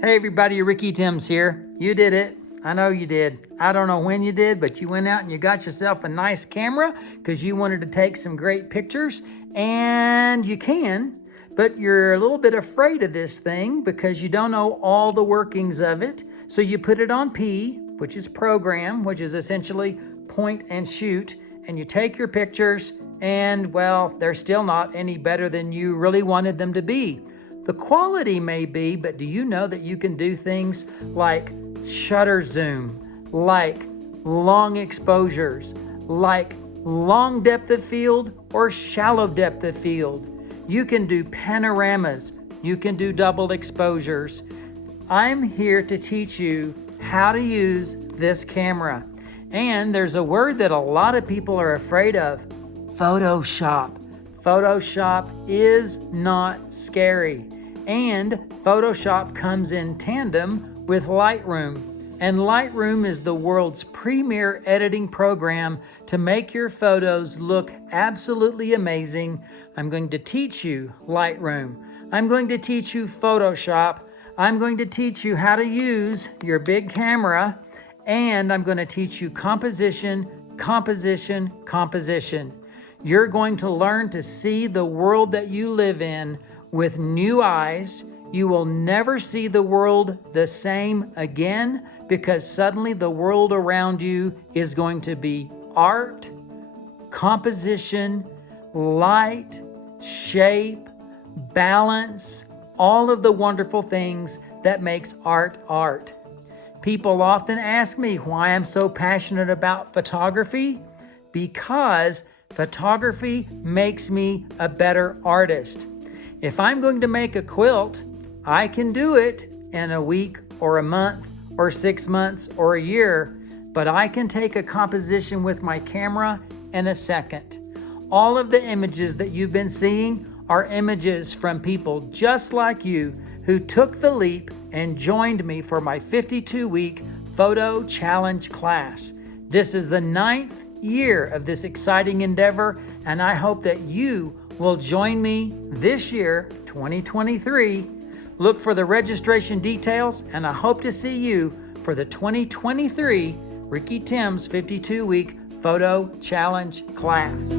Hey everybody, Ricky Timms here. You did it. I know you did. I don't know when you did, but you went out and you got yourself a nice camera because you wanted to take some great pictures, and you can, but you're a little bit afraid of this thing because you don't know all the workings of it. So you put it on P, which is program, which is essentially point and shoot, and you take your pictures and, well, they're still not any better than you really wanted them to be. The quality may be, but do you know that you can do things like shutter zoom, like long exposures, like long depth of field or shallow depth of field. You can do panoramas, you can do double exposures. I'm here to teach you how to use this camera. And there's a word that a lot of people are afraid of, Photoshop. Photoshop is not scary. And Photoshop comes in tandem with Lightroom. And Lightroom is the world's premier editing program to make your photos look absolutely amazing. I'm going to teach you Lightroom. I'm going to teach you Photoshop. I'm going to teach you how to use your big camera. And I'm going to teach you composition, composition, composition. You're going to learn to see the world that you live in with new eyes. You will never see the world the same again because suddenly the world around you is going to be art, composition, light, shape, balance, all of the wonderful things that makes art art. People often ask me why I'm so passionate about photography, because photography makes me a better artist. If I'm going to make a quilt, I can do it in a week or a month or 6 months or a year, but I can take a composition with my camera in a second. All of the images that you've been seeing are images from people just like you who took the leap and joined me for my 52-week photo challenge class. This is the 9th year of this exciting endeavor, and I hope that you will join me this year, 2023. Look for the registration details, and I hope to see you for the 2023 Ricky Timms 52-week photo challenge class.